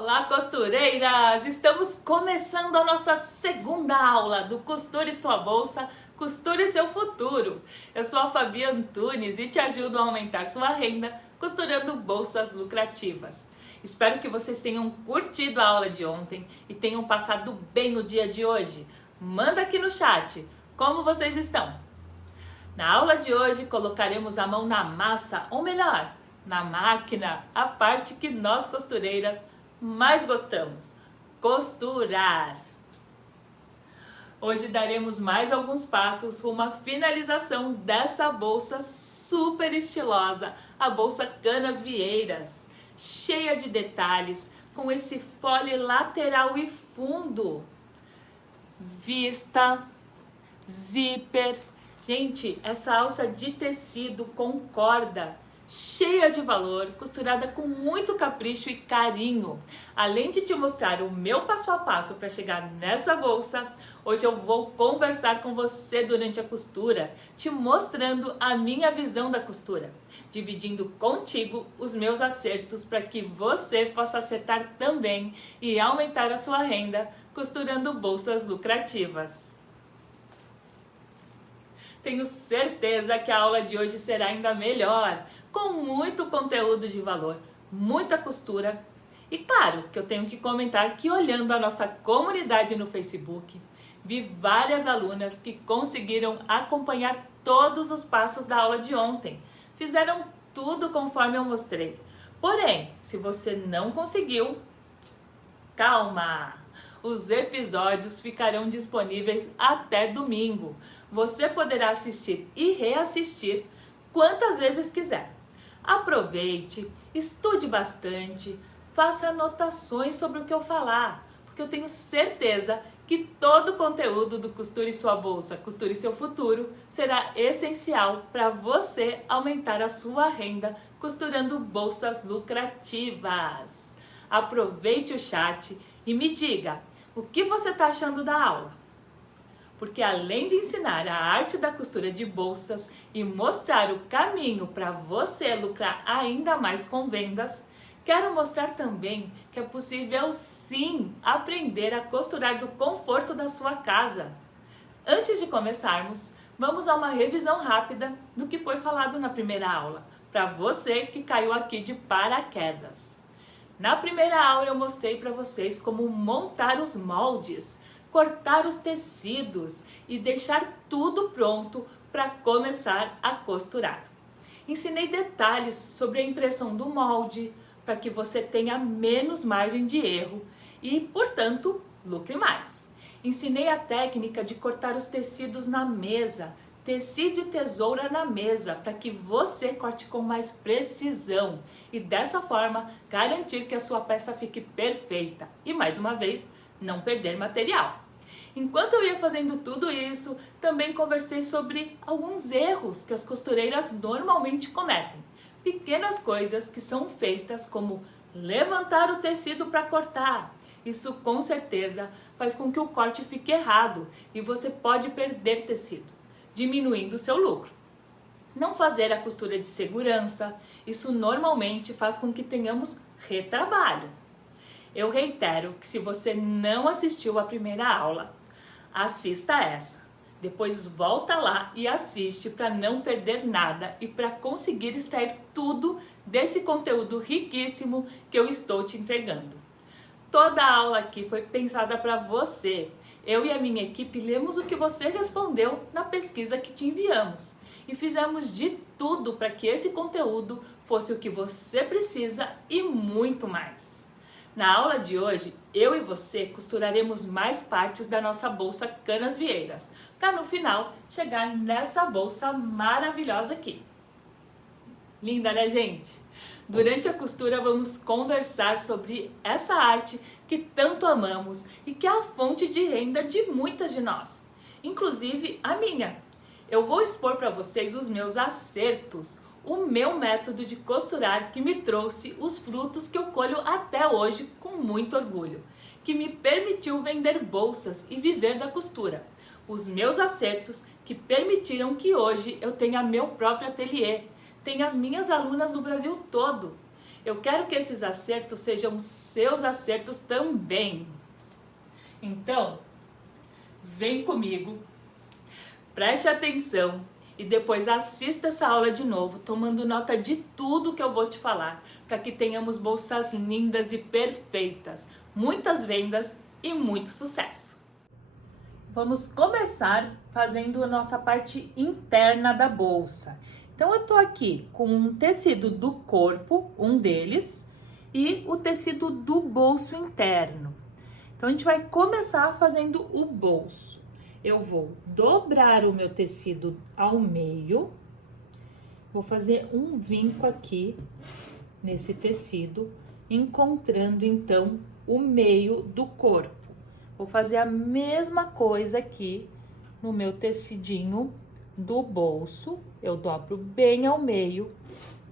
Olá, costureiras! Estamos começando a nossa segunda aula do Costure Sua Bolsa, Costure Seu Futuro. Eu sou a Fabi Antunes e te ajudo a aumentar sua renda costurando bolsas lucrativas. Espero que vocês tenham curtido a aula de ontem e tenham passado bem o dia de hoje. Manda aqui no chat como vocês estão. Na aula de hoje colocaremos a mão na massa, ou melhor, na máquina, a parte que nós costureiras mais gostamos: costurar. Hoje daremos mais alguns passos rumo à finalização dessa bolsa super estilosa, a bolsa Canas Vieiras, cheia de detalhes, com esse fole lateral e fundo, vista, zíper. Gente, essa alça de tecido com corda, cheia de valor, costurada com muito capricho e carinho. Além de te mostrar o meu passo a passo para chegar nessa bolsa, hoje eu vou conversar com você durante a costura, te mostrando a minha visão da costura, dividindo contigo os meus acertos para que você possa acertar também e aumentar a sua renda costurando bolsas lucrativas. Tenho certeza que a aula de hoje será ainda melhor, com muito conteúdo de valor, muita costura. E claro que eu tenho que comentar que, olhando a nossa comunidade no Facebook, vi várias alunas que conseguiram acompanhar todos os passos da aula de ontem. Fizeram tudo conforme eu mostrei. Porém, se você não conseguiu, calma! Os episódios ficarão disponíveis até domingo. Você poderá assistir e reassistir quantas vezes quiser. Aproveite, estude bastante, faça anotações sobre o que eu falar, porque eu tenho certeza que todo o conteúdo do Costure Sua Bolsa, Costure Seu Futuro será essencial para você aumentar a sua renda costurando bolsas lucrativas. Aproveite o chat e me diga o que você está achando da aula. Porque além de ensinar a arte da costura de bolsas e mostrar o caminho para você lucrar ainda mais com vendas, quero mostrar também que é possível sim aprender a costurar do conforto da sua casa. Antes de começarmos, vamos a uma revisão rápida do que foi falado na primeira aula, para você que caiu aqui de paraquedas. Na primeira aula eu mostrei para vocês como montar os moldes, cortar os tecidos e deixar tudo pronto para começar a costurar. Ensinei detalhes sobre a impressão do molde para que você tenha menos margem de erro e, portanto, lucre mais. Ensinei a técnica de cortar os tecidos na mesa, tecido e tesoura na mesa, para que você corte com mais precisão e dessa forma garantir que a sua peça fique perfeita e, mais uma vez, não perder material. Enquanto eu ia fazendo tudo isso, também conversei sobre alguns erros que as costureiras normalmente cometem. Pequenas coisas que são feitas, como levantar o tecido para cortar. Isso com certeza faz com que o corte fique errado e você pode perder tecido, diminuindo o seu lucro. Não fazer a costura de segurança, isso normalmente faz com que tenhamos retrabalho. Eu reitero que se você não assistiu à primeira aula, assista essa. Depois volta lá e assiste para não perder nada e para conseguir extrair tudo desse conteúdo riquíssimo que eu estou te entregando. Toda a aula aqui foi pensada para você. Eu e a minha equipe lemos o que você respondeu na pesquisa que te enviamos e fizemos de tudo para que esse conteúdo fosse o que você precisa e muito mais. Na aula de hoje, eu e você costuraremos mais partes da nossa bolsa Canas Vieiras, para no final chegar nessa bolsa maravilhosa aqui. Linda, né, gente? Durante a costura vamos conversar sobre essa arte que tanto amamos e que é a fonte de renda de muitas de nós, inclusive a minha. Eu vou expor para vocês os meus acertos, o meu método de costurar que me trouxe os frutos que eu colho até hoje com muito orgulho, que me permitiu vender bolsas e viver da costura. Os meus acertos que permitiram que hoje eu tenha meu próprio ateliê, tenha as minhas alunas no Brasil todo. Eu quero que esses acertos sejam seus acertos também. Então, vem comigo, preste atenção e depois assista essa aula de novo, tomando nota de tudo que eu vou te falar, para que tenhamos bolsas lindas e perfeitas, muitas vendas e muito sucesso. Vamos começar fazendo a nossa parte interna da bolsa. Então eu tô aqui com um tecido do corpo, um deles, e o tecido do bolso interno. Então a gente vai começar fazendo o bolso. Eu vou dobrar o meu tecido ao meio, vou fazer um vinco aqui nesse tecido, encontrando então o meio do corpo. Vou fazer a mesma coisa aqui no meu tecidinho do bolso, eu dobro bem ao meio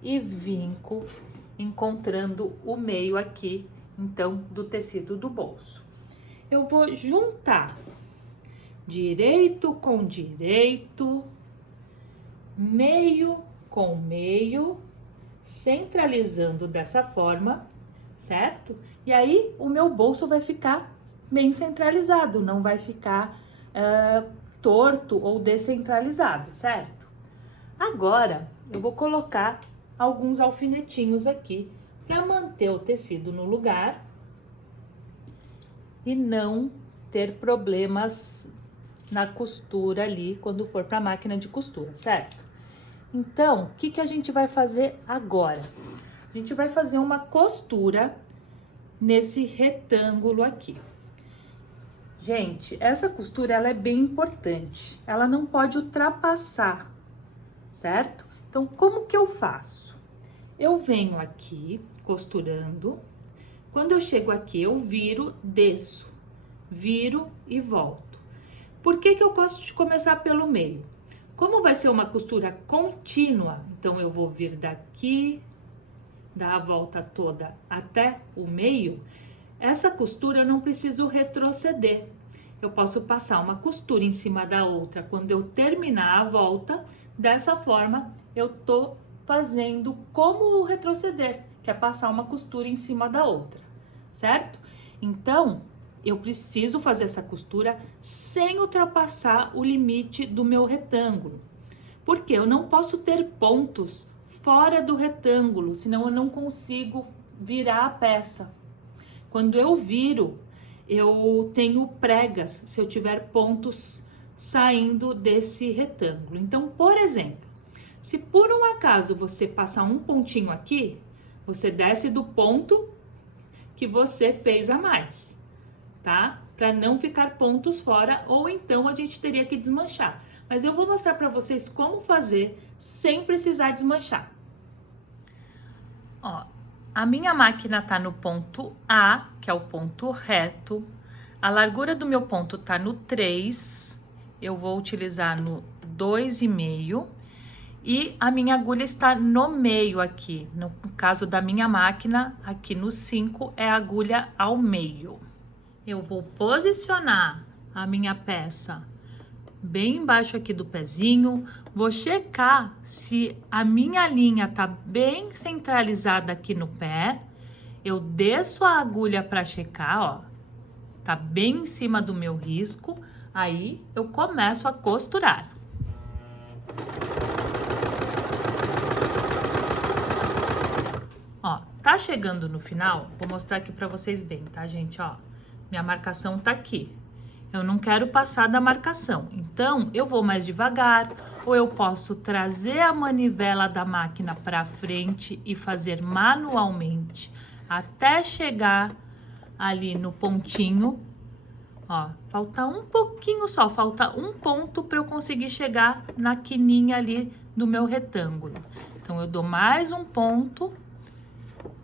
e vinco, encontrando o meio aqui, então, do tecido do bolso. Eu vou juntar direito com direito, meio com meio, centralizando dessa forma, certo? E aí, o meu bolso vai ficar bem centralizado, não vai ficar torto ou descentralizado, certo? Agora, eu vou colocar alguns alfinetinhos aqui para manter o tecido no lugar e não ter problemas na costura ali quando for para a máquina de costura, certo? Então, o que a gente vai fazer agora? A gente vai fazer uma costura nesse retângulo aqui. Gente, essa costura ela é bem importante, ela não pode ultrapassar, certo? Então, como que eu faço? Eu venho aqui costurando, quando eu chego aqui eu viro, desço, viro e volto. Por que eu gosto de começar pelo meio? Como vai ser uma costura contínua, então eu vou vir daqui, dar a volta toda até o meio. Essa costura eu não preciso retroceder. Eu posso passar uma costura em cima da outra quando eu terminar a volta. Dessa forma, eu tô fazendo como retroceder, que é passar uma costura em cima da outra, certo? Então, eu preciso fazer essa costura sem ultrapassar o limite do meu retângulo. Porque eu não posso ter pontos fora do retângulo, senão eu não consigo virar a peça. Quando eu viro, eu tenho pregas se eu tiver pontos saindo desse retângulo. Então, por exemplo, se por um acaso você passar um pontinho aqui, você desce do ponto que você fez a mais, tá? Para não ficar pontos fora, ou então a gente teria que desmanchar. Mas eu vou mostrar para vocês como fazer sem precisar desmanchar. Ó, a minha máquina tá no ponto A, que é o ponto reto. A largura do meu ponto tá no 3. Eu vou utilizar no 2,5. E a minha agulha está no meio aqui. No caso da minha máquina, aqui no 5 é a agulha ao meio. Eu vou posicionar a minha peça bem embaixo aqui do pezinho, vou checar se a minha linha tá bem centralizada aqui no pé, eu desço a agulha para checar, ó, tá bem em cima do meu risco, aí eu começo a costurar. Ó, tá chegando no final, vou mostrar aqui para vocês bem, tá, gente, ó, minha marcação tá aqui. Eu não quero passar da marcação, então eu vou mais devagar, ou eu posso trazer a manivela da máquina para frente e fazer manualmente até chegar ali no pontinho. Ó, falta um pouquinho só, falta um ponto para eu conseguir chegar na quininha ali do meu retângulo. Então eu dou mais um ponto,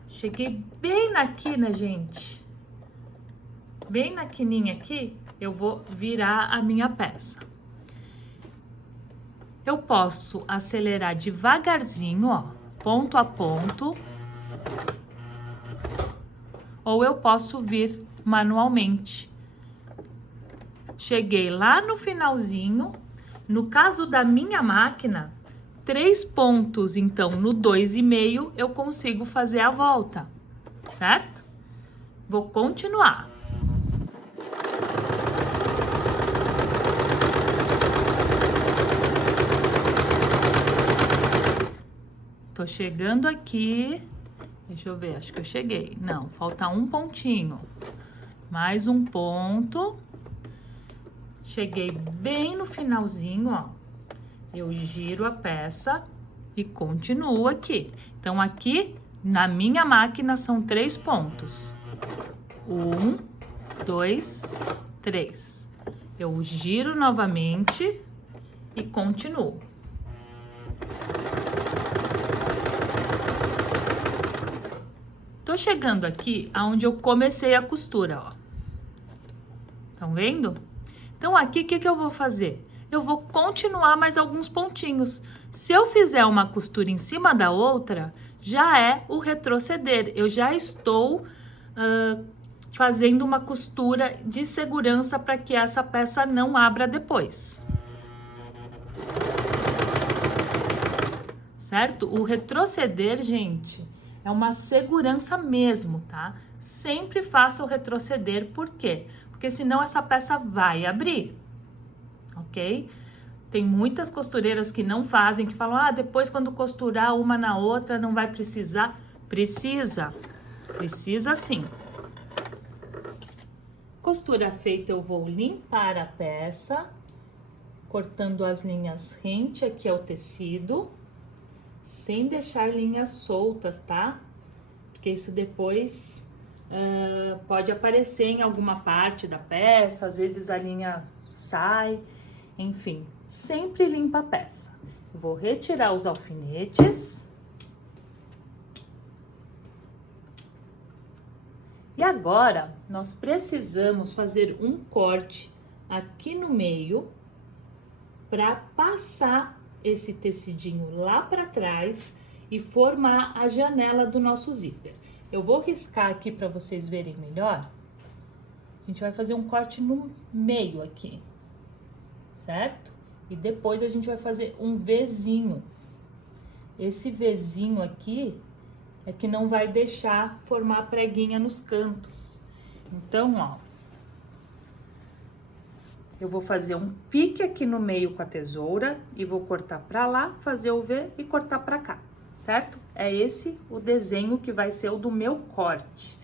cheguei bem na quina, gente, bem na quininha aqui. Eu vou virar a minha peça. Eu posso acelerar devagarzinho, ó, ponto a ponto, ou eu posso vir manualmente. Cheguei lá no finalzinho. No caso da minha máquina, 3 pontos, então, no 2,5, eu consigo fazer a volta, certo? Vou continuar. Tô chegando aqui. Deixa eu ver, acho que eu cheguei. Não, falta um pontinho. Mais um ponto. Cheguei bem no finalzinho, ó. Eu giro a peça e continuo aqui. Então, aqui na minha máquina são 3 pontos. 1, 2, 3. Eu giro novamente e continuo. Tô chegando aqui aonde eu comecei a costura, ó. Estão vendo? Então, aqui, o que que eu vou fazer? Eu vou continuar mais alguns pontinhos. Se eu fizer uma costura em cima da outra, já é o retroceder. Eu já estou fazendo uma costura de segurança para que essa peça não abra depois. Certo? O retroceder, gente, é uma segurança mesmo, tá? Sempre faça o retroceder, por quê? Porque senão essa peça vai abrir, ok? Tem muitas costureiras que não fazem, que falam, depois quando costurar uma na outra não vai precisar. Precisa sim. Costura feita, eu vou limpar a peça, cortando as linhas rente aqui ao tecido, sem deixar linhas soltas, tá? Porque isso depois pode aparecer em alguma parte da peça, às vezes a linha sai, enfim, sempre limpa a peça. Eu vou retirar os alfinetes. E agora, nós precisamos fazer um corte aqui no meio para passar esse tecidinho lá para trás e formar a janela do nosso zíper. Eu vou riscar aqui para vocês verem melhor. A gente vai fazer um corte no meio aqui, certo? E depois a gente vai fazer um Vzinho. Esse Vzinho aqui é que não vai deixar formar preguinha nos cantos. Então, ó, eu vou fazer um pique aqui no meio com a tesoura e vou cortar pra lá, fazer o V e cortar pra cá, certo? É esse o desenho que vai ser o do meu corte.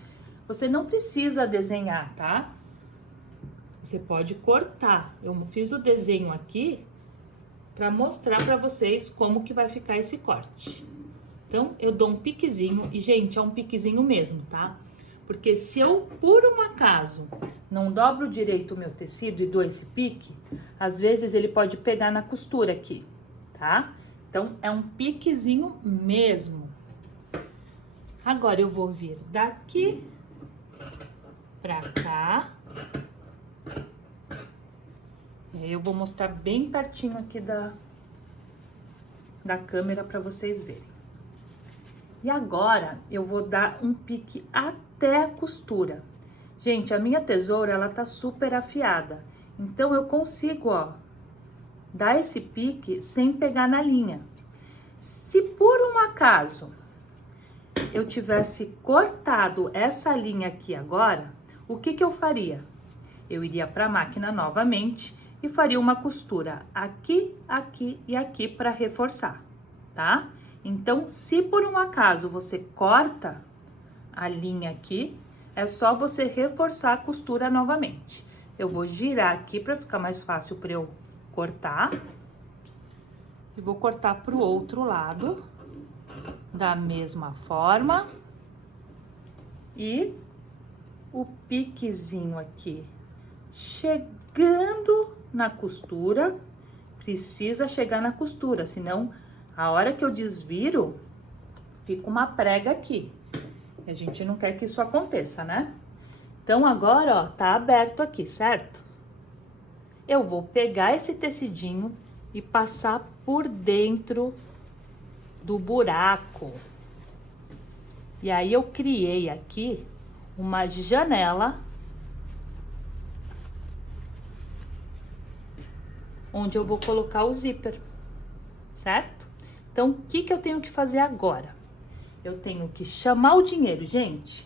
Você não precisa desenhar, tá? Você pode cortar. Eu fiz o desenho aqui pra mostrar pra vocês como que vai ficar esse corte. Então, eu dou um piquezinho, e, gente, é um piquezinho mesmo, tá? Porque se eu, por um acaso, não dobro direito o meu tecido e dou esse pique, às vezes ele pode pegar na costura aqui, tá? Então, é um piquezinho mesmo. Agora, eu vou vir daqui pra cá. E aí, eu vou mostrar bem pertinho aqui da câmera pra vocês verem. E agora, eu vou dar um pique até a costura. Gente, a minha tesoura, ela tá super afiada. Então, eu consigo, ó, dar esse pique sem pegar na linha. Se por um acaso eu tivesse cortado essa linha aqui agora, o que que eu faria? Eu iria pra máquina novamente e faria uma costura aqui, aqui e aqui para reforçar, tá? Então, se por um acaso você corta a linha aqui, é só você reforçar a costura novamente. Eu vou girar aqui para ficar mais fácil para eu cortar. E vou cortar para o outro lado, da mesma forma. E o piquezinho aqui, chegando na costura, precisa chegar na costura, senão a hora que eu desviro, fica uma prega aqui. E a gente não quer que isso aconteça, né? Então, agora, ó, tá aberto aqui, certo? Eu vou pegar esse tecidinho e passar por dentro do buraco. E aí, eu criei aqui uma janela onde eu vou colocar o zíper, certo? Então, o que eu tenho que fazer agora? Eu tenho que chamar o dinheiro, gente.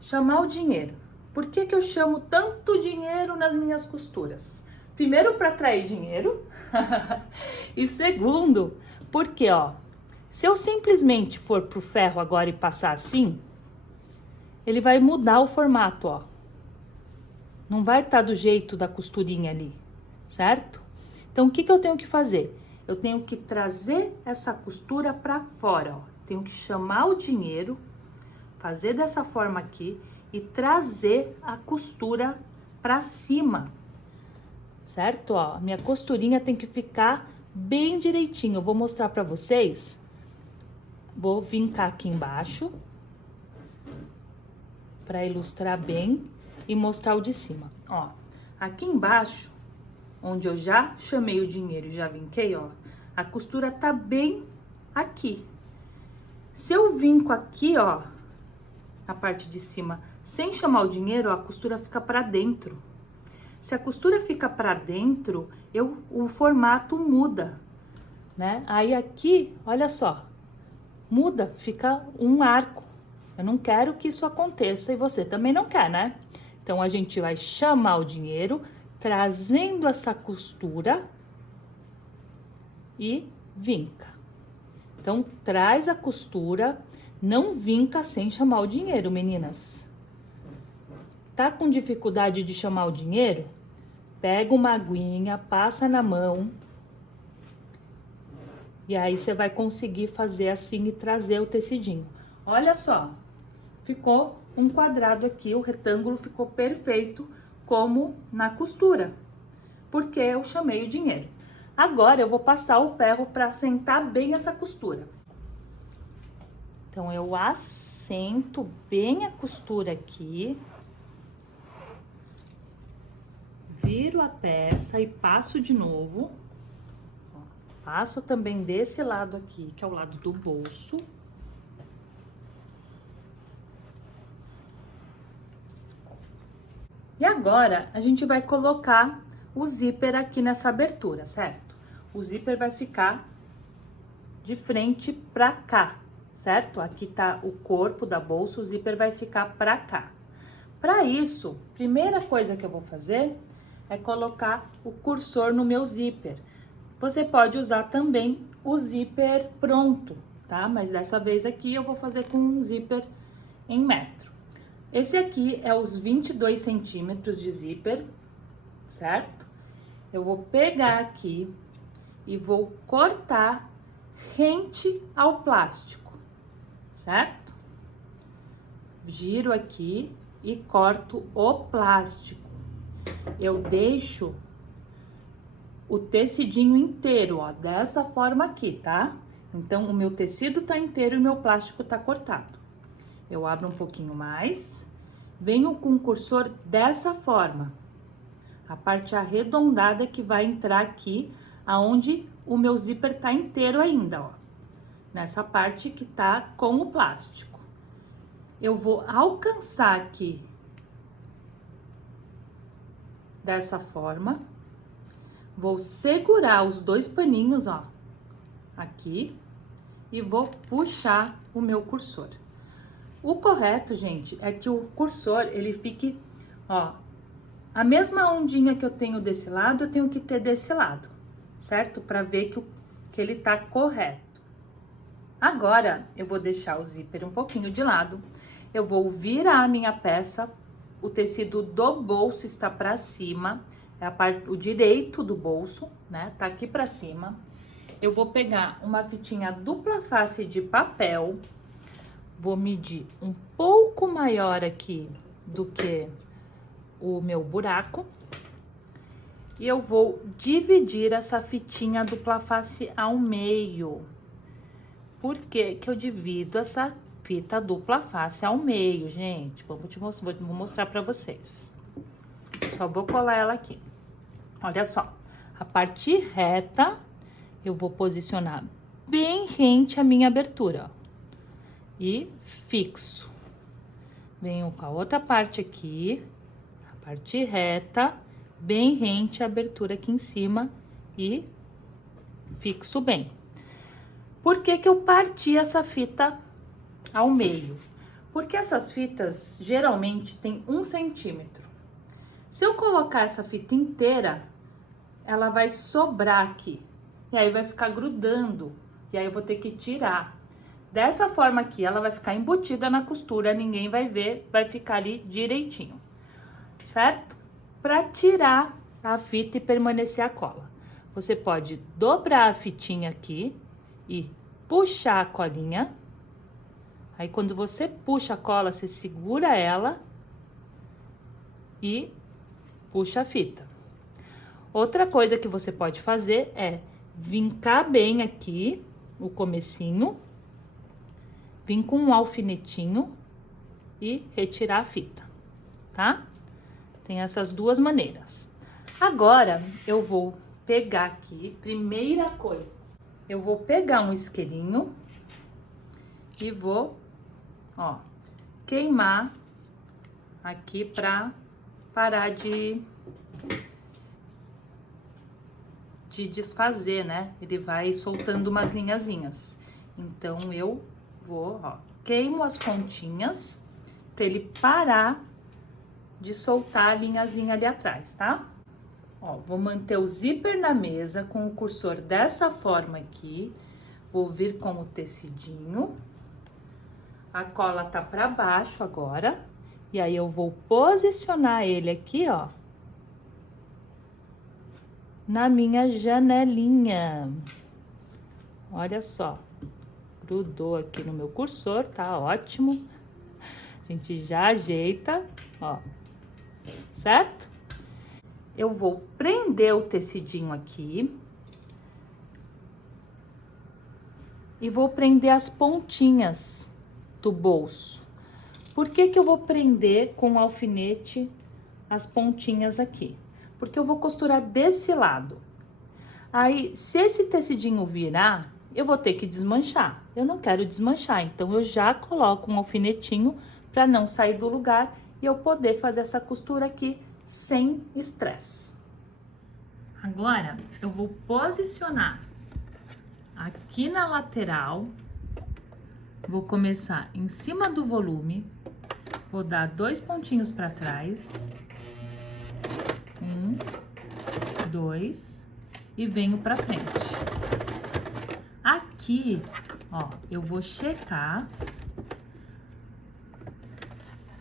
Chamar o dinheiro. Por que eu chamo tanto dinheiro nas minhas costuras? Primeiro, para atrair dinheiro. E segundo, porque, ó, se eu simplesmente for pro ferro agora e passar assim, ele vai mudar o formato, ó. Não vai estar do jeito da costurinha ali, certo? Então, o que eu tenho que fazer? Eu tenho que trazer essa costura para fora, ó. Tenho que chamar o dinheiro, fazer dessa forma aqui e trazer a costura para cima, certo? Ó, minha costurinha tem que ficar bem direitinho. Eu vou mostrar para vocês. Vou vincar aqui embaixo para ilustrar bem e mostrar o de cima. Ó, aqui embaixo, onde eu já chamei o dinheiro e já vinquei, ó, a costura tá bem aqui. Se eu vinco aqui, ó, a parte de cima, sem chamar o dinheiro, ó, a costura fica para dentro. Se a costura fica para dentro, o formato muda, né? Aí aqui, olha só, muda, fica um arco. Eu não quero que isso aconteça e você também não quer, né? Então, a gente vai chamar o dinheiro, trazendo essa costura e vinca. Então, traz a costura, não vinca sem chamar o dinheiro, meninas. Tá com dificuldade de chamar o dinheiro? Pega uma aguinha, passa na mão. E aí, você vai conseguir fazer assim e trazer o tecidinho. Olha só, ficou um quadrado aqui, o retângulo ficou perfeito como na costura, porque eu chamei o dinheiro. Agora, eu vou passar o ferro para assentar bem essa costura. Então, eu assento bem a costura aqui. Viro a peça e passo de novo. Ó, passo também desse lado aqui, que é o lado do bolso. E agora, a gente vai colocar o zíper aqui nessa abertura, certo? O zíper vai ficar de frente pra cá, certo? Aqui tá o corpo da bolsa, o zíper vai ficar pra cá. Pra isso, primeira coisa que eu vou fazer é colocar o cursor no meu zíper. Você pode usar também o zíper pronto, tá? Mas dessa vez aqui eu vou fazer com um zíper em metro. Esse aqui é os 22 centímetros de zíper, certo? Eu vou pegar aqui e vou cortar rente ao plástico, certo? Giro aqui e corto o plástico. Eu deixo o tecidinho inteiro, ó, dessa forma aqui, tá? Então, o meu tecido tá inteiro e o meu plástico tá cortado. Eu abro um pouquinho mais, venho com o cursor dessa forma. A parte arredondada que vai entrar aqui, aonde o meu zíper tá inteiro ainda, ó. Nessa parte que tá com o plástico. Eu vou alcançar aqui dessa forma. Vou segurar os dois paninhos, ó, aqui, e vou puxar o meu cursor. O correto, gente, é que o cursor, ele fique, ó, a mesma ondinha que eu tenho desse lado, eu tenho que ter desse lado, certo? Para ver que ele tá correto. Agora, eu vou deixar o zíper um pouquinho de lado, eu vou virar a minha peça, o tecido do bolso está para cima, é o direito do bolso, né? Tá aqui para cima. Eu vou pegar uma fitinha dupla face de papel, vou medir um pouco maior aqui do que o meu buraco. E eu vou dividir essa fitinha dupla face ao meio. Por que que eu divido essa fita dupla face ao meio, gente? Vou mostrar pra vocês. Só vou colar ela aqui. Olha só, a parte reta eu vou posicionar bem rente à minha abertura, ó. E fixo. Venho com a outra parte aqui, a parte reta, bem rente à abertura aqui em cima e fixo bem. Por que que eu parti essa fita ao meio? Porque essas fitas geralmente têm 1 centímetro. Se eu colocar essa fita inteira, ela vai sobrar aqui. E aí vai ficar grudando. E aí eu vou ter que tirar. Dessa forma aqui, ela vai ficar embutida na costura, ninguém vai ver, vai ficar ali direitinho. Certo? Para tirar a fita e permanecer a cola, você pode dobrar a fitinha aqui e puxar a colinha. Aí, quando você puxa a cola, você segura ela e puxa a fita. Outra coisa que você pode fazer é vincar bem aqui o comecinho, vir com um alfinetinho e retirar a fita, tá? Tem essas duas maneiras. Agora, eu vou pegar aqui, primeira coisa, eu vou pegar um isqueirinho e vou, ó, queimar aqui pra parar de desfazer, né? Ele vai soltando umas linhazinhas. Então, eu vou, ó, queimo as pontinhas pra ele parar de soltar a linhazinha ali atrás, tá? Ó, vou manter o zíper na mesa com o cursor dessa forma aqui. Vou vir com o tecidinho. A cola tá pra baixo agora. E aí, eu vou posicionar ele aqui, ó, na minha janelinha. Olha só. Grudou aqui no meu cursor, tá ótimo. A gente já ajeita, ó. Certo? Eu vou prender o tecidinho aqui. E vou prender as pontinhas do bolso. Por que que eu vou prender com o alfinete as pontinhas aqui? Porque eu vou costurar desse lado. Aí, se esse tecidinho virar, eu vou ter que desmanchar. Eu não quero desmanchar, então eu já coloco um alfinetinho para não sair do lugar e eu poder fazer essa costura aqui sem estresse. Agora, eu vou posicionar aqui na lateral, vou começar em cima do volume, vou dar 2 pontinhos para trás, 1, 2, e venho para frente. Aqui, ó, eu vou checar,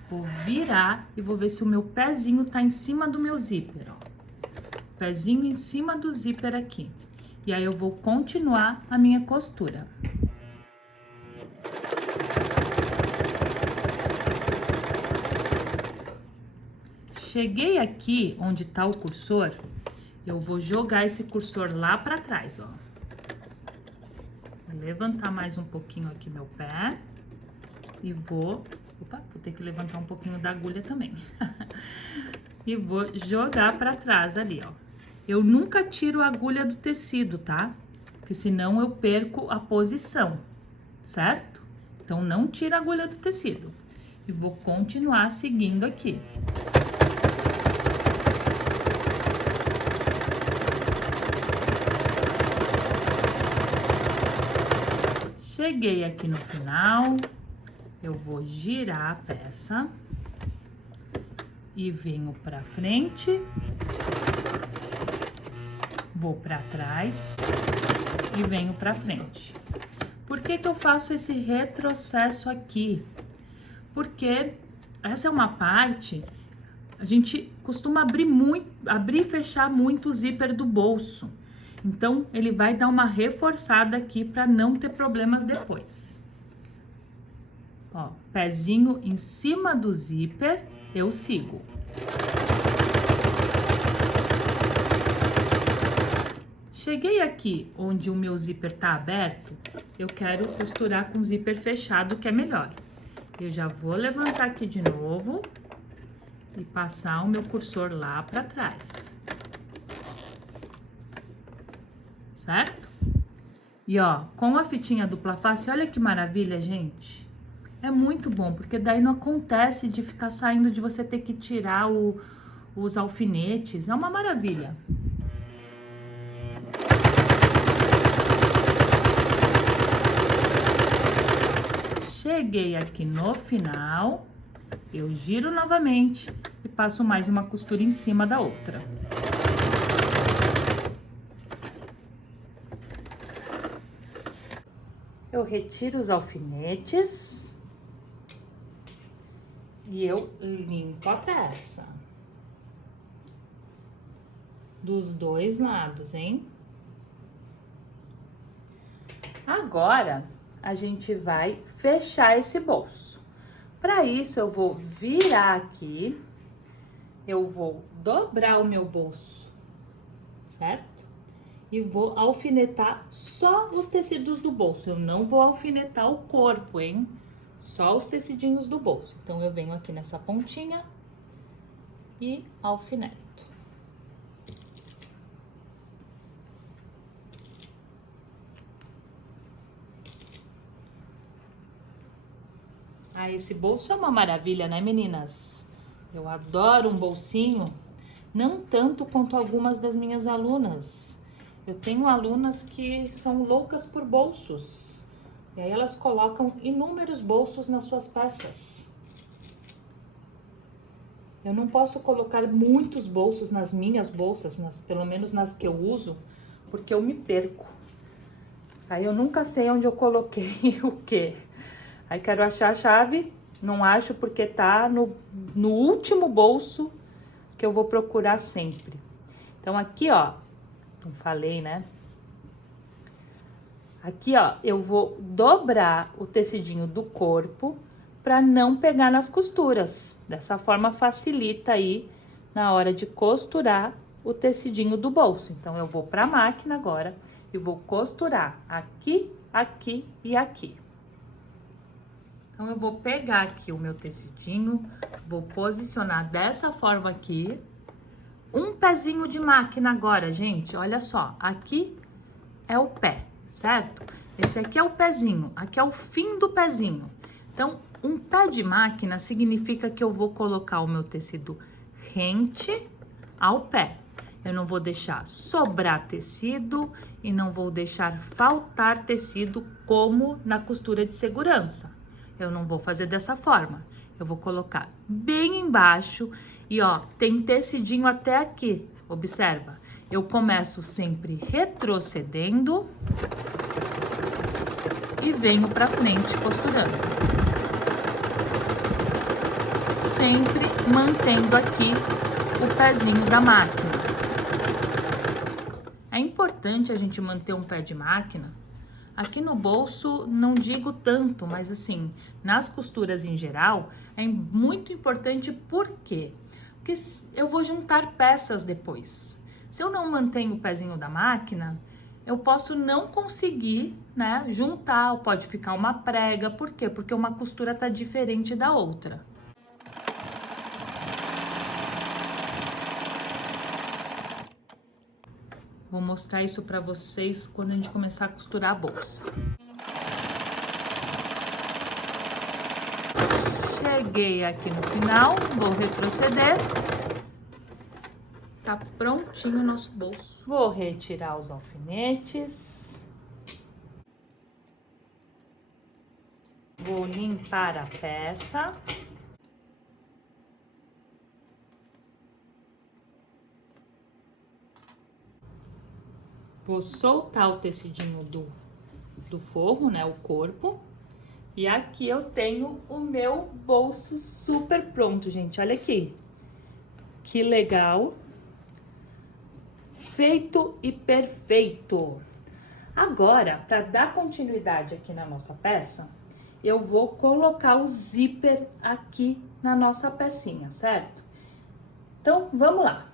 vou virar e vou ver se o meu pezinho tá em cima do meu zíper, ó. Pezinho em cima do zíper aqui. E aí, eu vou continuar a minha costura. Cheguei aqui onde tá o cursor, eu vou jogar esse cursor lá pra trás, ó. Vou levantar mais um pouquinho aqui meu pé e vou... Opa, vou ter que levantar um pouquinho da agulha também. E vou jogar pra trás ali, ó. Eu nunca tiro a agulha do tecido, tá? Porque senão eu perco a posição, certo? Então, não tira a agulha do tecido. E vou continuar seguindo aqui. Cheguei aqui no final, eu vou girar a peça e venho pra frente, vou pra trás e venho pra frente. Por que que eu faço esse retrocesso aqui? Porque essa é uma parte, a gente costuma abrir e fechar muito o zíper do bolso. Então, ele vai dar uma reforçada aqui para não ter problemas depois. Ó, pezinho em cima do zíper, eu sigo. Cheguei aqui onde o meu zíper tá aberto, eu quero costurar com o zíper fechado, que é melhor. Eu já vou levantar aqui de novo e passar o meu cursor lá para trás. Certo? E ó, com a fitinha dupla face, olha que maravilha, gente. É muito bom, porque daí não acontece de ficar saindo, de você ter que tirar os alfinetes. É uma maravilha. Cheguei aqui no final, eu giro novamente e passo mais uma costura em cima da outra. Eu retiro os alfinetes e eu limpo a peça. Dos dois lados, hein? Agora, a gente vai fechar esse bolso. Para isso, eu vou virar aqui, eu vou dobrar o meu bolso, certo? E vou alfinetar só os tecidos do bolso. Eu não vou alfinetar o corpo, hein? Só os tecidinhos do bolso. Então, eu venho aqui nessa pontinha e alfineto. Ah, esse bolso é uma maravilha, né, meninas? Eu adoro um bolsinho, não tanto quanto algumas das minhas alunas. Eu tenho alunas que são loucas por bolsos. E aí elas colocam inúmeros bolsos nas suas peças. Eu não posso colocar muitos bolsos nas minhas bolsas, pelo menos nas que eu uso, porque eu me perco. Aí eu nunca sei onde eu coloquei o quê. Aí quero achar a chave, não acho porque tá no último bolso que eu vou procurar sempre. Então, aqui, ó, não falei, né? Aqui, ó, eu vou dobrar o tecidinho do corpo para não pegar nas costuras. Dessa forma, facilita aí na hora de costurar o tecidinho do bolso. Então, eu vou para a máquina agora e vou costurar aqui, aqui e aqui. Então, eu vou pegar aqui o meu tecidinho, vou posicionar dessa forma aqui. Um pezinho de máquina agora, gente, olha só, aqui é o pé, certo? Esse aqui é o pezinho, aqui é o fim do pezinho. Então, um pé de máquina significa que eu vou colocar o meu tecido rente ao pé. Eu não vou deixar sobrar tecido e não vou deixar faltar tecido como na costura de segurança. Eu não vou fazer dessa forma. Eu vou colocar bem embaixo e, ó, tem tecidinho até aqui. Observa, eu começo sempre retrocedendo e venho pra frente costurando. Sempre mantendo aqui o pezinho da máquina. É importante a gente manter um pé de máquina. Aqui no bolso, não digo tanto, mas assim, nas costuras em geral, é muito importante por quê? Porque eu vou juntar peças depois. Se eu não mantenho o pezinho da máquina, eu posso não conseguir, né, juntar, pode ficar uma prega. Por quê? Porque uma costura tá diferente da outra. Vou mostrar isso pra vocês quando a gente começar a costurar a bolsa. Cheguei aqui no final, vou retroceder. Tá prontinho o nosso bolso. Vou retirar os alfinetes. Vou limpar a peça. Vou soltar o tecidinho do forro, né, o corpo. E aqui eu tenho o meu bolso super pronto, gente. Olha aqui. Que legal. Feito e perfeito. Agora, para dar continuidade aqui na nossa peça, eu vou colocar o zíper aqui na nossa pecinha, certo? Então, vamos lá.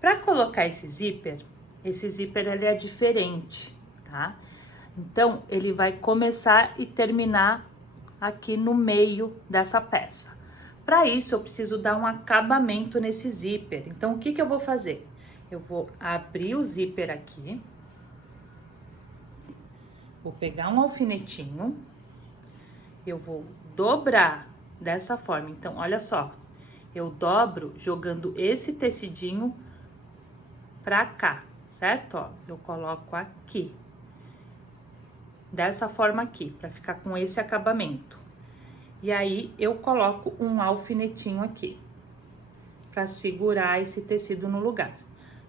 Para colocar esse zíper ele é diferente, tá? Então, ele vai começar e terminar aqui no meio dessa peça. Para isso, eu preciso dar um acabamento nesse zíper. Então, o que que eu vou fazer? Eu vou abrir o zíper aqui. Vou pegar um alfinetinho. Eu vou dobrar dessa forma. Então, olha só. Eu dobro jogando esse tecidinho pra cá, certo? Ó, eu coloco aqui. dessa forma aqui, para ficar com esse acabamento. E aí, eu coloco um alfinetinho aqui, para segurar esse tecido no lugar.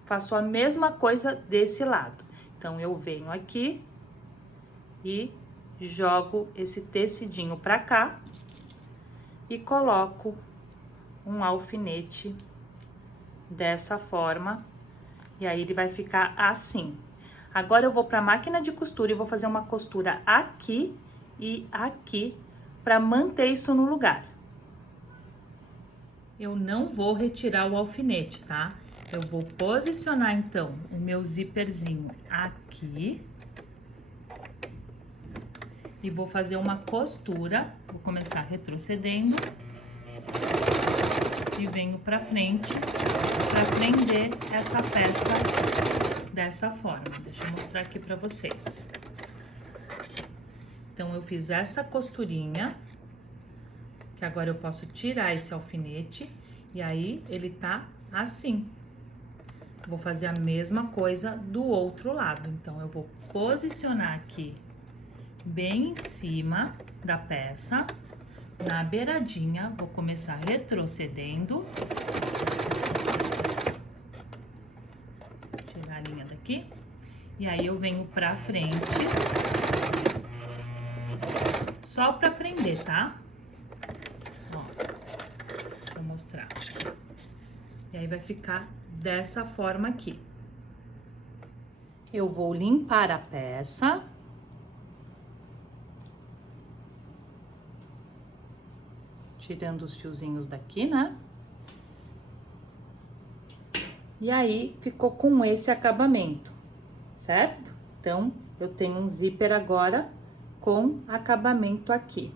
Faço a mesma coisa desse lado. Então, eu venho aqui e jogo esse tecidinho pra cá e coloco um alfinete dessa forma, e aí ele vai ficar assim. Agora eu vou pra máquina de costura e vou fazer uma costura aqui e aqui pra manter isso no lugar. Eu não vou retirar o alfinete, tá? Eu vou posicionar então o meu zíperzinho aqui e vou fazer uma costura. Vou começar retrocedendo e venho pra frente para prender essa peça dessa forma. Deixa eu mostrar aqui pra vocês. Então, eu fiz essa costurinha, que agora eu posso tirar esse alfinete, e aí ele tá assim. Vou fazer a mesma coisa do outro lado. Então, eu vou posicionar aqui bem em cima da peça, na beiradinha, vou começar retrocedendo. Tirar a linha daqui. E aí, eu venho pra frente, só pra prender, tá? Ó, vou mostrar. E aí, vai ficar dessa forma aqui. Eu vou limpar a peça. Tirando os fiozinhos daqui, né? E aí, ficou com esse acabamento, certo? Então, eu tenho um zíper agora com acabamento aqui.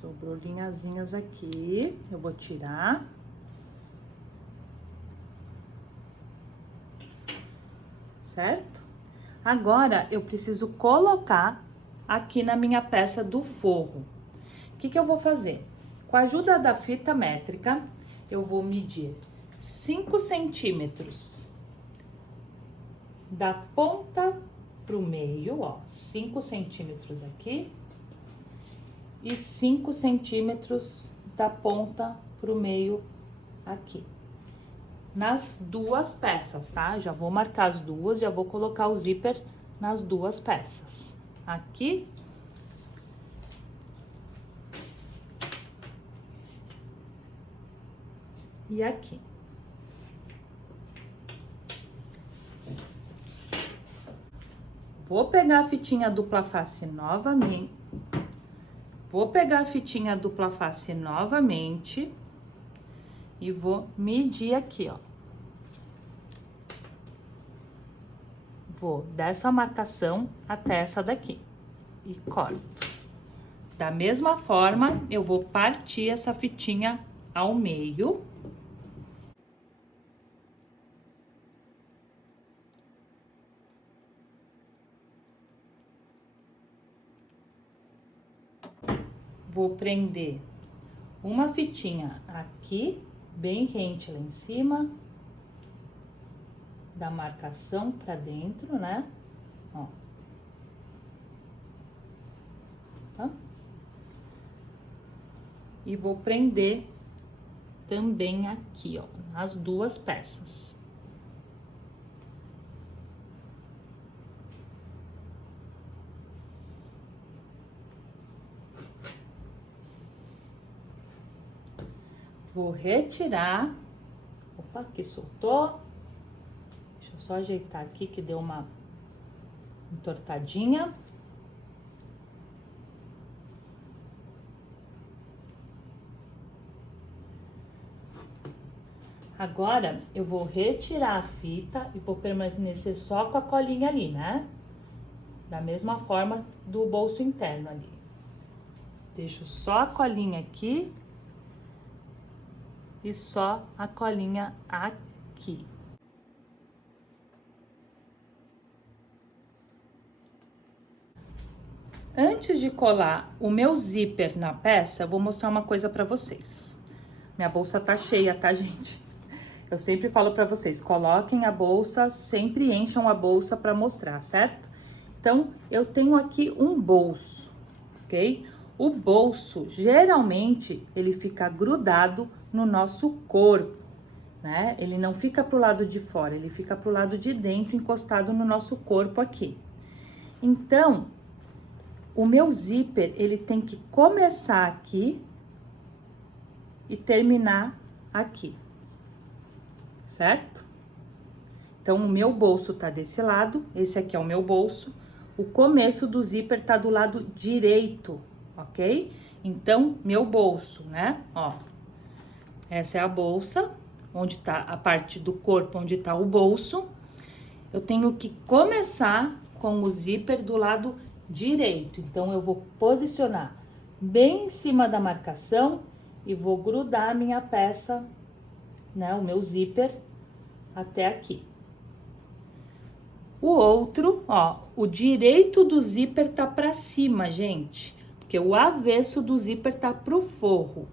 Sobrou linhazinhas aqui, eu vou tirar. Certo? Agora, eu preciso colocar aqui na minha peça do forro. O que que eu vou fazer? Com a ajuda da fita métrica, eu vou medir 5 centímetros da ponta pro meio, ó, 5 centímetros aqui e 5 centímetros da ponta pro meio aqui. Nas duas peças, tá? Já vou marcar as duas, já vou colocar o zíper nas duas peças. Aqui. E aqui. Vou pegar a fitinha dupla face novamente. Vou pegar a fitinha dupla face novamente. E vou medir aqui, ó. Vou dessa marcação até essa daqui. E corto. Da mesma forma, eu vou partir essa fitinha ao meio. Vou prender uma fitinha aqui, bem rente lá em cima, da marcação pra dentro, né? Ó. Tá? E vou prender também aqui, ó, nas duas peças. Vou retirar. Opa, aqui soltou. Deixa eu só ajeitar aqui que deu uma entortadinha. Agora, eu vou retirar a fita e vou permanecer só com a colinha ali, né? Da mesma forma do bolso interno ali. Deixo só a colinha aqui. E só a colinha aqui. Antes de colar o meu zíper na peça, eu vou mostrar uma coisa pra vocês. Minha bolsa tá cheia, tá, gente? Eu sempre falo pra vocês, coloquem a bolsa, sempre encham a bolsa pra mostrar, certo? Então, eu tenho aqui um bolso, ok? O bolso, geralmente, ele fica grudado no nosso corpo, né? Ele não fica pro lado de fora, ele fica pro lado de dentro, encostado no nosso corpo aqui. Então, o meu zíper, ele tem que começar aqui e terminar aqui, certo? Então, o meu bolso tá desse lado, esse aqui é o meu bolso. O começo do zíper tá do lado direito, ok? Então, meu bolso, né? Ó, essa é a bolsa, onde tá a parte do corpo, onde tá o bolso. Eu tenho que começar com o zíper do lado direito. Então, eu vou posicionar bem em cima da marcação e vou grudar a minha peça, né? O meu zíper até aqui. O outro, ó, o direito do zíper tá pra cima, gente, porque o avesso do zíper tá pro forro.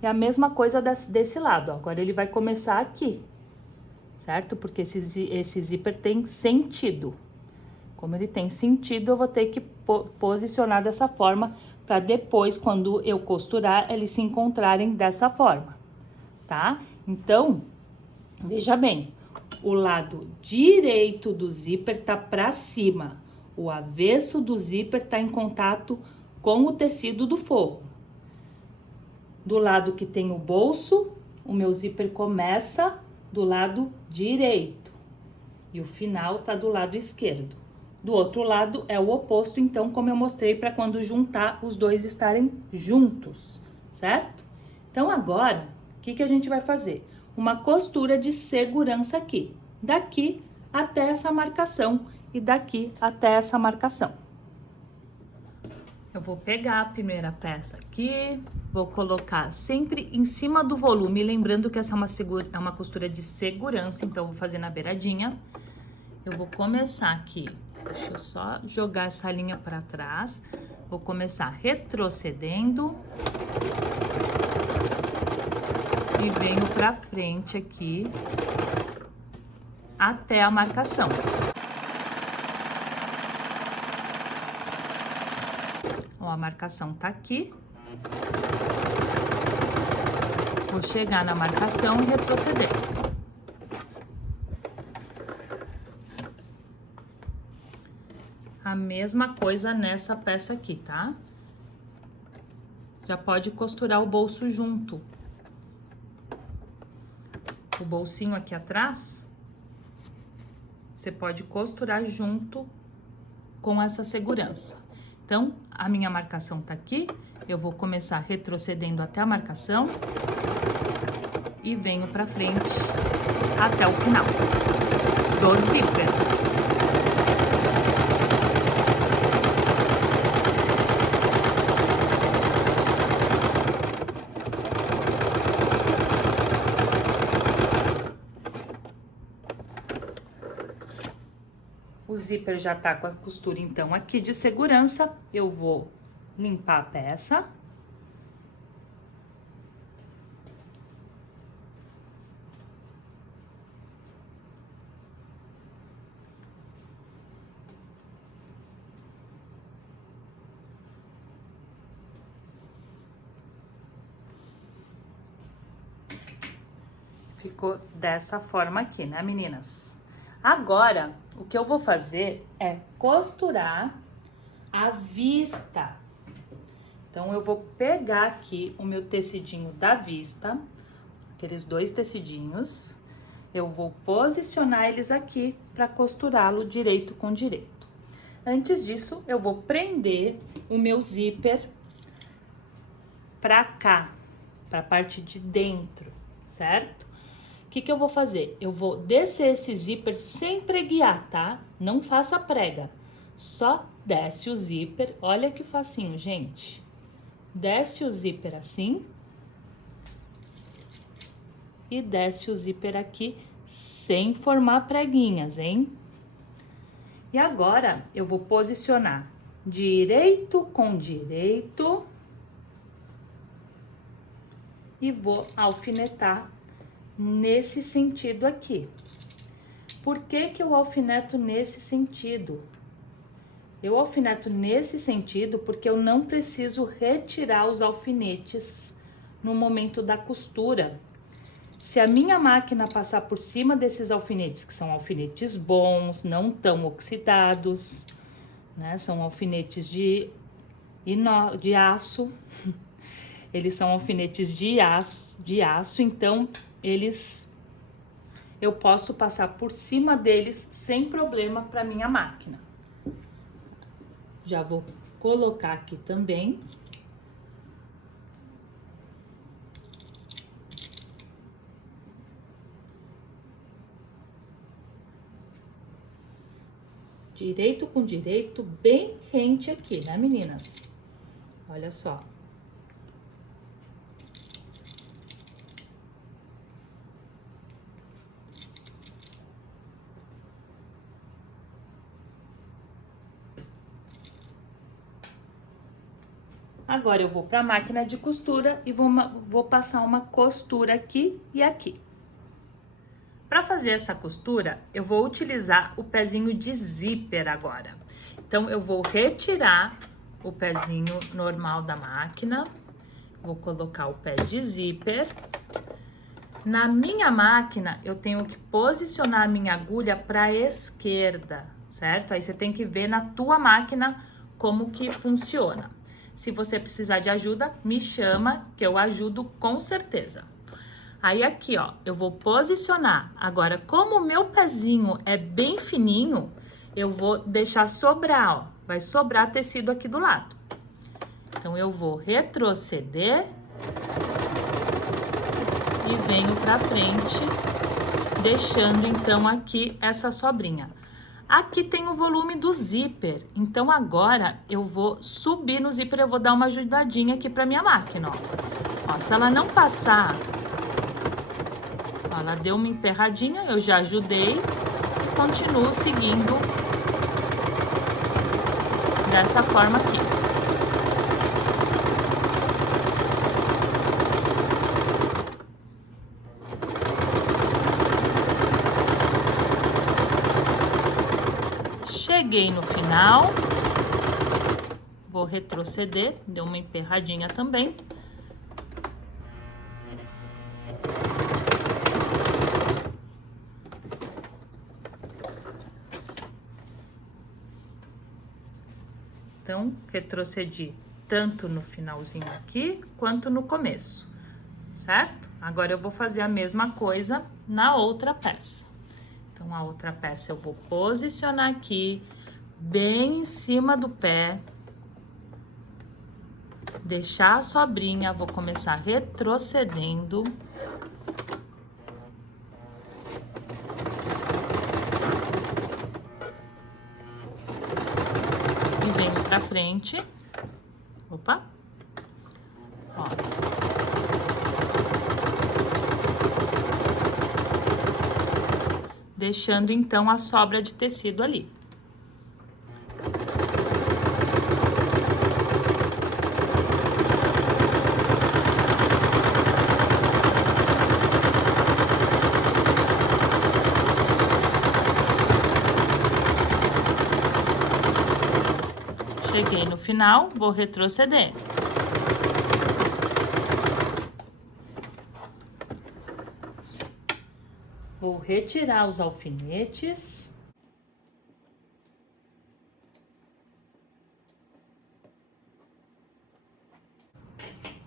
É a mesma coisa desse lado, ó. Agora ele vai começar aqui, certo? Porque esse zíper tem sentido. Como ele tem sentido, eu vou ter que posicionar dessa forma para depois, quando eu costurar, eles se encontrarem dessa forma, tá? Então, veja bem. O lado direito do zíper tá para cima, o avesso do zíper tá em contato com o tecido do forro. Do lado que tem o bolso, o meu zíper começa do lado direito e o final tá do lado esquerdo. Do outro lado é o oposto, então, como eu mostrei, para quando juntar os dois estarem juntos, certo? Então, agora, o que a gente vai fazer? Uma costura de segurança aqui, daqui até essa marcação e daqui até essa marcação. Eu vou pegar a primeira peça aqui, vou colocar sempre em cima do volume, lembrando que essa é uma costura de segurança, então eu vou fazer na beiradinha. Eu vou começar aqui, deixa eu só jogar essa linha para trás, vou começar retrocedendo e venho pra frente aqui até a marcação. Ó, a marcação tá aqui. Vou chegar na marcação e retroceder. A mesma coisa nessa peça aqui, tá? Já pode costurar o bolso junto. O bolsinho aqui atrás, você pode costurar junto com essa segurança. Então, a minha marcação tá aqui, eu vou começar retrocedendo até a marcação e venho pra frente até o final do zíper. O zíper já tá com a costura, então, aqui de segurança. Eu vou limpar a peça. Ficou dessa forma aqui, né, meninas? Agora, o que eu vou fazer é costurar a vista. Então, eu vou pegar aqui o meu tecidinho da vista, aqueles dois tecidinhos, eu vou posicionar eles aqui para costurá-lo direito com direito. Antes disso, eu vou prender o meu zíper pra cá, pra parte de dentro, certo? O que eu vou fazer? Eu vou descer esse zíper sem preguiar, tá? Não faça prega, só desce o zíper, olha que facinho, gente. Desce o zíper assim e desce o zíper aqui sem formar preguinhas, hein? E agora eu vou posicionar direito com direito e vou alfinetar nesse sentido aqui. Por que eu alfineto nesse sentido? Eu alfineto nesse sentido porque eu não preciso retirar os alfinetes no momento da costura. Se a minha máquina passar por cima desses alfinetes, que são alfinetes bons, não tão oxidados, né? São alfinetes de aço. Eles são alfinetes de aço, então eu posso passar por cima deles sem problema para minha máquina. Já vou colocar aqui também. Direito com direito, bem rente aqui, né, meninas? Olha só. Agora eu vou para a máquina de costura e vou passar uma costura aqui e aqui. Para fazer essa costura, eu vou utilizar o pezinho de zíper agora. Então, eu vou retirar o pezinho normal da máquina, vou colocar o pé de zíper. Na minha máquina, eu tenho que posicionar a minha agulha para a esquerda, certo? Aí você tem que ver na tua máquina como que funciona. Se você precisar de ajuda, me chama que eu ajudo com certeza. Aí aqui, ó, eu vou posicionar. Agora, como o meu pezinho é bem fininho, eu vou deixar sobrar, ó. Vai sobrar tecido aqui do lado. Então, eu vou retroceder e venho pra frente, deixando então aqui essa sobrinha. Aqui tem o volume do zíper, então agora eu vou subir no zíper, eu vou dar uma ajudadinha aqui pra minha máquina, ó. Ó, se ela não passar, ó, ela deu uma emperradinha, eu já ajudei, continuo seguindo dessa forma aqui. Cheguei no final, vou retroceder, deu uma emperradinha também. Então, retrocedi tanto no finalzinho aqui, quanto no começo, certo? Agora, eu vou fazer a mesma coisa na outra peça. Então, a outra peça eu vou posicionar aqui, bem em cima do pé, deixar a sobrinha, vou começar retrocedendo. E venho pra frente. Opa! Ó. Deixando, então, a sobra de tecido ali. Cheguei no final, vou retroceder. Vou retirar os alfinetes.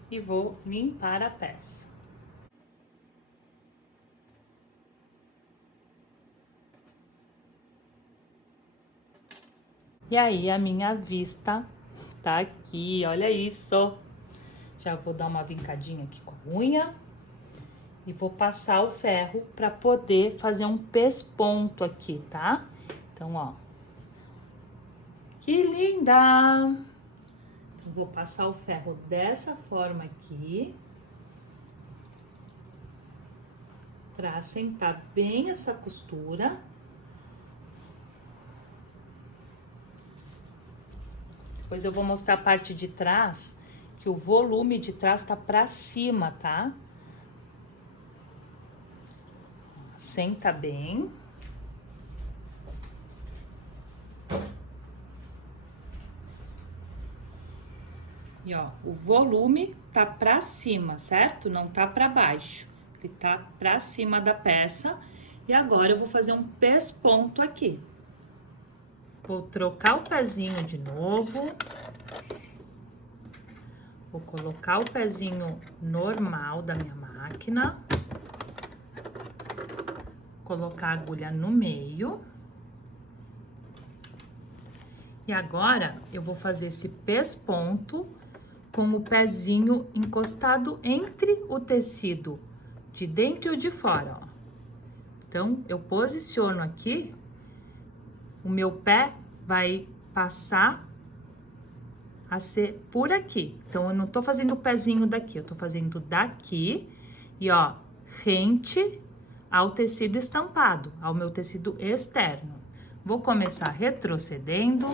E vou limpar a peça. E aí, a minha vista tá aqui, olha isso. Já vou dar uma vincadinha aqui com a unha. E vou passar o ferro para poder fazer um pesponto aqui, tá? Então, ó. Que linda! Vou passar o ferro dessa forma aqui. Para assentar bem essa costura. Depois eu vou mostrar a parte de trás, que o volume de trás tá para cima, tá? Senta bem. E ó, o volume tá pra cima, certo? Não tá pra baixo. Ele tá pra cima da peça. E agora eu vou fazer um pesponto aqui. Vou trocar o pezinho de novo. Vou colocar o pezinho normal da minha máquina. Colocar a agulha no meio. E agora, eu vou fazer esse pesponto com o pezinho encostado entre o tecido de dentro e o de fora, ó. Então, eu posiciono aqui, o meu pé vai passar a ser por aqui. Então, eu não tô fazendo o pezinho daqui, eu tô fazendo daqui e, ó, rente ao tecido estampado, ao meu tecido externo. Vou começar retrocedendo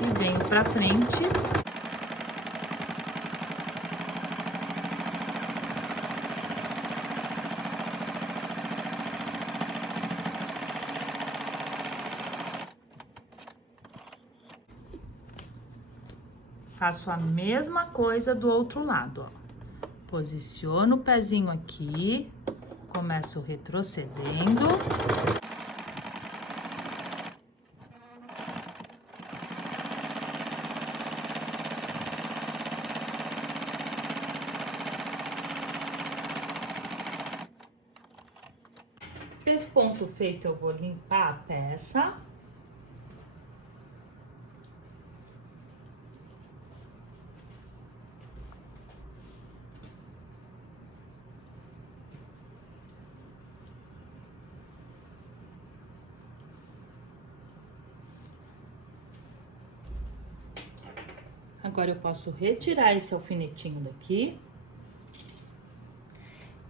e venho pra frente. Faço a mesma coisa do outro lado, ó. Posiciono o pezinho aqui, começo retrocedendo. Pesponto feito, eu vou limpar a peça. Agora eu posso retirar esse alfinetinho daqui.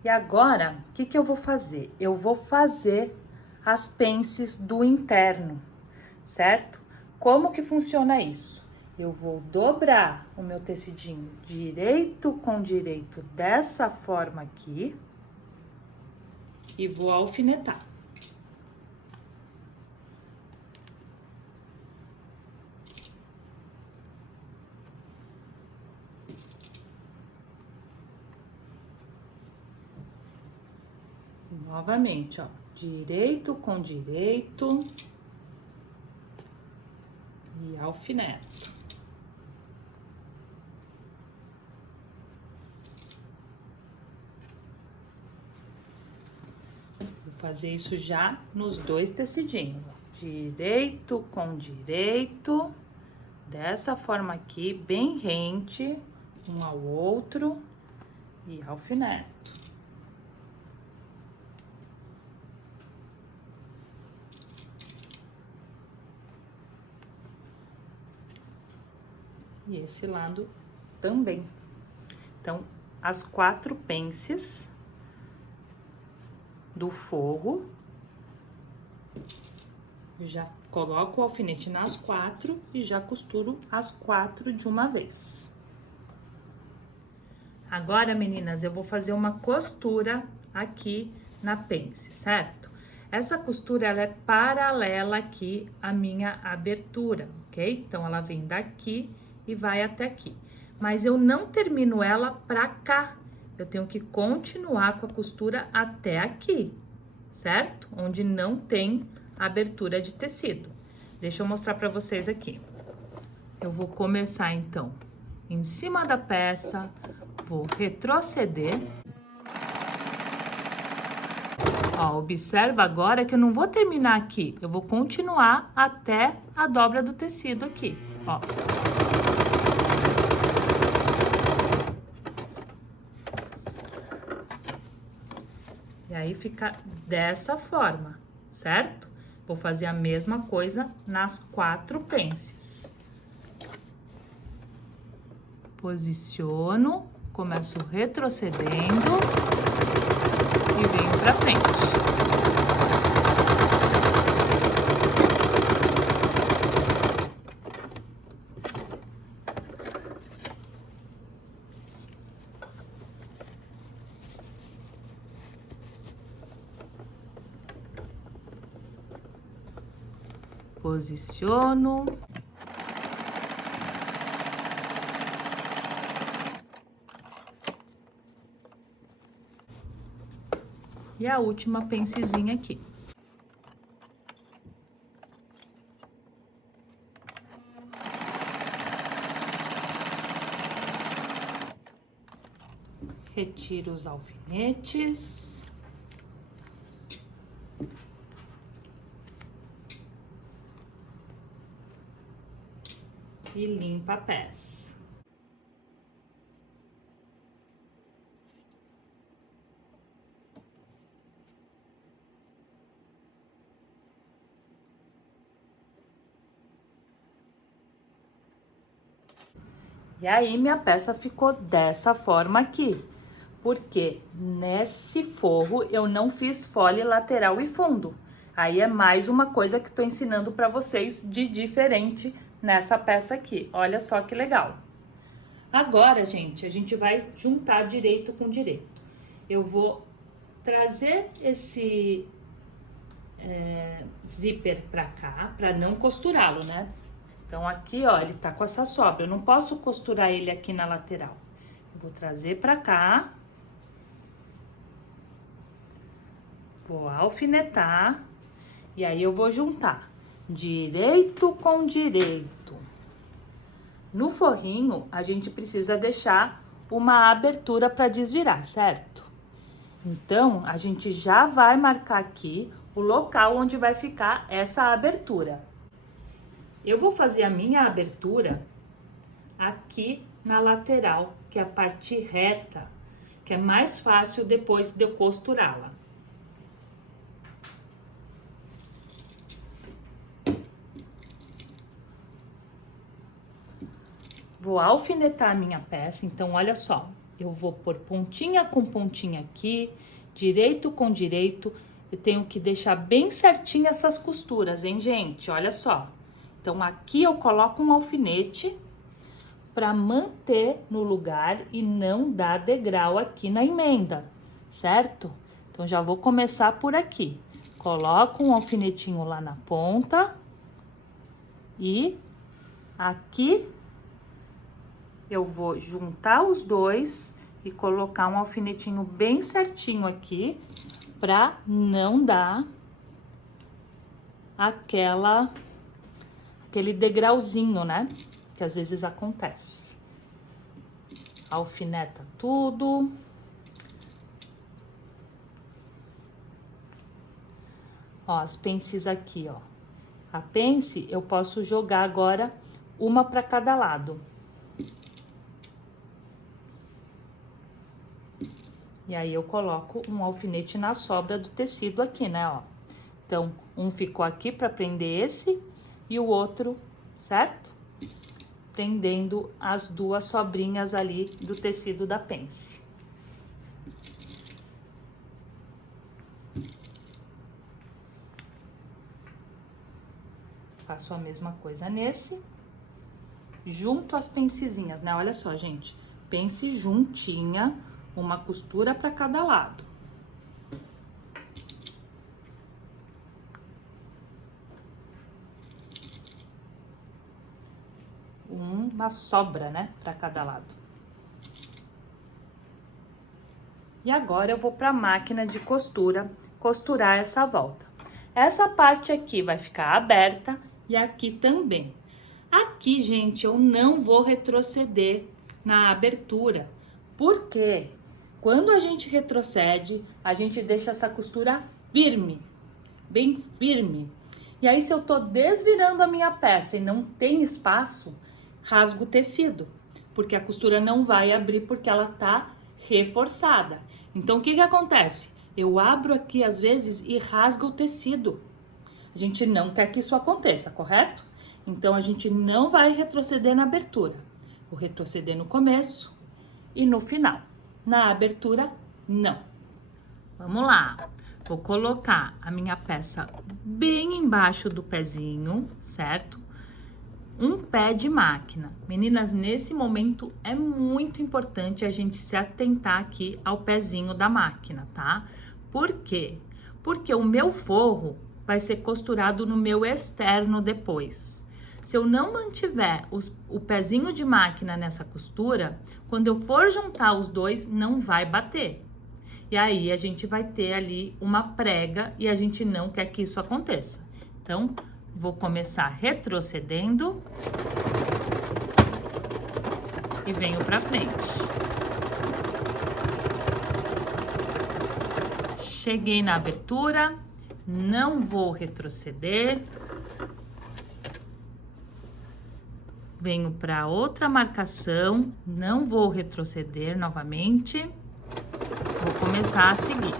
E agora, o que que eu vou fazer? Eu vou fazer as pences do interno, certo? Como que funciona isso? Eu vou dobrar o meu tecidinho direito com direito dessa forma aqui e vou alfinetar. Novamente, ó, direito com direito e alfineto. Vou fazer isso já nos dois tecidinhos, ó. Direito com direito, dessa forma aqui, bem rente um ao outro e alfineto. E esse lado também. Então, as 4 pences do forro, eu já coloco o alfinete nas 4 e já costuro as 4 de uma vez. Agora, meninas, eu vou fazer uma costura aqui na pence, certo? Essa costura, ela é paralela aqui à minha abertura, ok? Então, ela vem daqui e vai até aqui. Mas eu não termino ela pra cá. Eu tenho que continuar com a costura até aqui, certo? Onde não tem abertura de tecido. Deixa eu mostrar pra vocês aqui. Eu vou começar, então, em cima da peça, vou retroceder. Ó, observa agora que eu não vou terminar aqui, eu vou continuar até a dobra do tecido aqui, ó. E aí fica dessa forma, certo? Vou fazer a mesma coisa nas 4 pences. Posiciono, começo retrocedendo e venho pra frente. Posiciono. E a última pencezinha aqui. Retiro os alfinetes. E limpa a peça. E aí, minha peça ficou dessa forma aqui, porque nesse forro eu não fiz fole lateral e fundo. Aí é mais uma coisa que tô ensinando pra vocês de diferente nessa peça aqui. Olha só que legal. Agora, gente, a gente vai juntar direito com direito. Eu vou trazer esse zíper pra cá, pra não costurá-lo, né? Então, aqui, ó, ele tá com essa sobra. Eu não posso costurar ele aqui na lateral. Eu vou trazer pra cá. Vou alfinetar. E aí, eu vou juntar direito com direito. No forrinho, a gente precisa deixar uma abertura pra desvirar, certo? Então, a gente já vai marcar aqui o local onde vai ficar essa abertura. Eu vou fazer a minha abertura aqui na lateral, que é a parte reta, que é mais fácil depois de eu costurá-la. Vou alfinetar a minha peça, então olha só, eu vou pôr pontinha com pontinha aqui, direito com direito, eu tenho que deixar bem certinho essas costuras, hein, gente? Olha só. Então, aqui eu coloco um alfinete para manter no lugar e não dar degrau aqui na emenda, certo? Então, já vou começar por aqui. Coloco um alfinetinho lá na ponta e aqui eu vou juntar os dois e colocar um alfinetinho bem certinho aqui para não dar aquele degrauzinho, né? Que às vezes acontece. Alfineta tudo. Ó, as pences aqui, ó. A pence eu posso jogar agora uma para cada lado. E aí eu coloco um alfinete na sobra do tecido aqui, né, ó. Então, um ficou aqui para prender esse e o outro, certo? Prendendo as duas sobrinhas ali do tecido da pence. Faço a mesma coisa nesse. Junto as pencezinhas, né? Olha só, gente. Pence juntinha, uma costura para cada lado. Uma sobra, né, para cada lado. E agora eu vou para a máquina de costura costurar essa volta. Essa parte aqui vai ficar aberta e aqui também. Aqui, gente, eu não vou retroceder na abertura, porque quando a gente retrocede, a gente deixa essa costura firme, bem firme. E aí, se eu tô desvirando a minha peça e não tem espaço, rasgo o tecido, porque a costura não vai abrir porque ela tá reforçada. Então, o que que acontece? Eu abro aqui, às vezes, e rasgo o tecido. A gente não quer que isso aconteça, correto? Então, a gente não vai retroceder na abertura. Vou retroceder no começo e no final. Na abertura, não. Vamos lá. Vou colocar a minha peça bem embaixo do pezinho, certo? Um pé de máquina. Meninas, nesse momento é muito importante a gente se atentar aqui ao pezinho da máquina, tá? Por quê? Porque o meu forro vai ser costurado no meu externo depois. Se eu não mantiver o pezinho de máquina nessa costura, quando eu for juntar os dois, não vai bater. E aí a gente vai ter ali uma prega e a gente não quer que isso aconteça. Então, vou começar retrocedendo e venho pra frente. Cheguei na abertura, não vou retroceder. Venho para outra marcação, não vou retroceder novamente. Vou começar a seguir.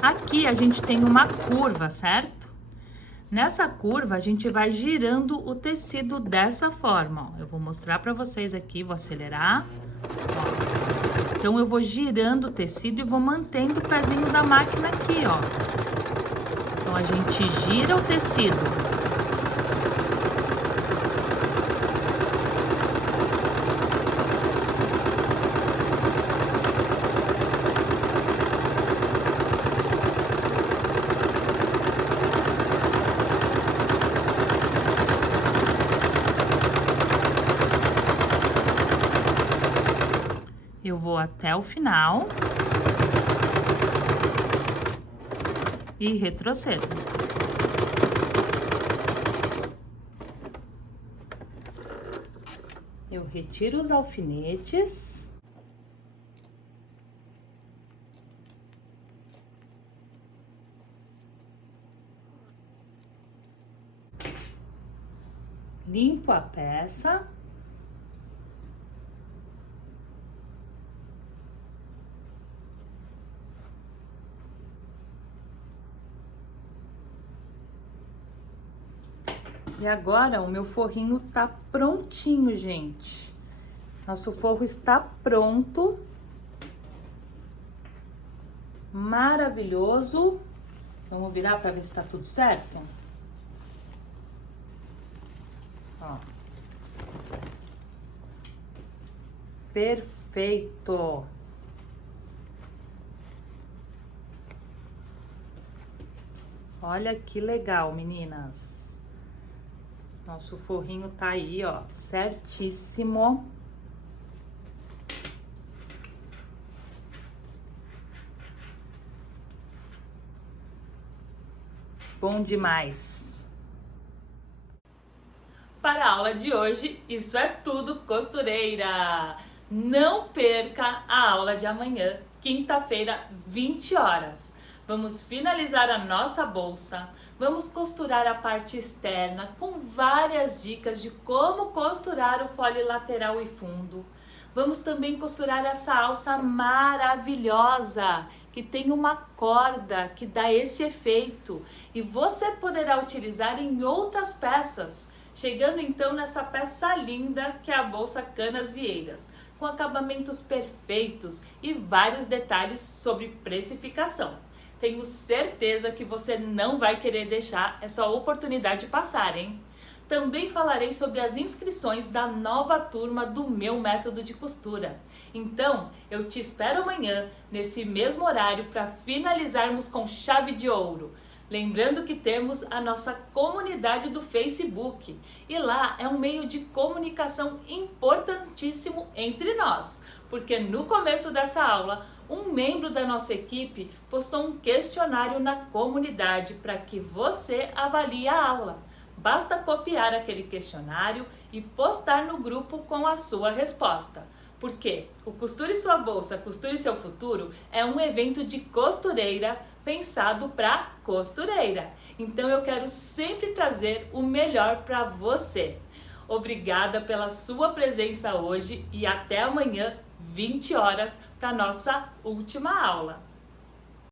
Aqui a gente tem uma curva, certo? Nessa curva a gente vai girando o tecido dessa forma, ó. Eu vou mostrar para vocês aqui, vou acelerar. Ó. Então eu vou girando o tecido e vou mantendo o pezinho da máquina aqui, ó. Então a gente gira o tecido. Eu vou até o final e retrocedo. Eu retiro os alfinetes. Limpo a peça. E agora o meu forrinho tá prontinho, gente. Nosso forro está pronto. Maravilhoso. Vamos virar para ver se tá tudo certo? Ó. Perfeito. Olha que legal, meninas. Nosso forrinho tá aí, ó, certíssimo. Bom demais. Para a aula de hoje, isso é tudo, costureira! Não perca a aula de amanhã, quinta-feira, 20 horas. Vamos finalizar a nossa bolsa. Vamos costurar a parte externa com várias dicas de como costurar o fole lateral e fundo. Vamos também costurar essa alça maravilhosa, que tem uma corda que dá esse efeito. E você poderá utilizar em outras peças, chegando então nessa peça linda que é a bolsa Canas Vieiras, com acabamentos perfeitos e vários detalhes sobre precificação. Tenho certeza que você não vai querer deixar essa oportunidade passar, hein? Também falarei sobre as inscrições da nova turma do meu método de costura. Então, eu te espero amanhã, nesse mesmo horário, para finalizarmos com chave de ouro. Lembrando que temos a nossa comunidade do Facebook e lá é um meio de comunicação importantíssimo entre nós, porque no começo dessa aula, um membro da nossa equipe postou um questionário na comunidade para que você avalie a aula. Basta copiar aquele questionário e postar no grupo com a sua resposta. Porque o Costure Sua Bolsa, Costure Seu Futuro é um evento de costureira pensado para costureira. Então eu quero sempre trazer o melhor para você. Obrigada pela sua presença hoje e até amanhã, 20 horas, para nossa última aula.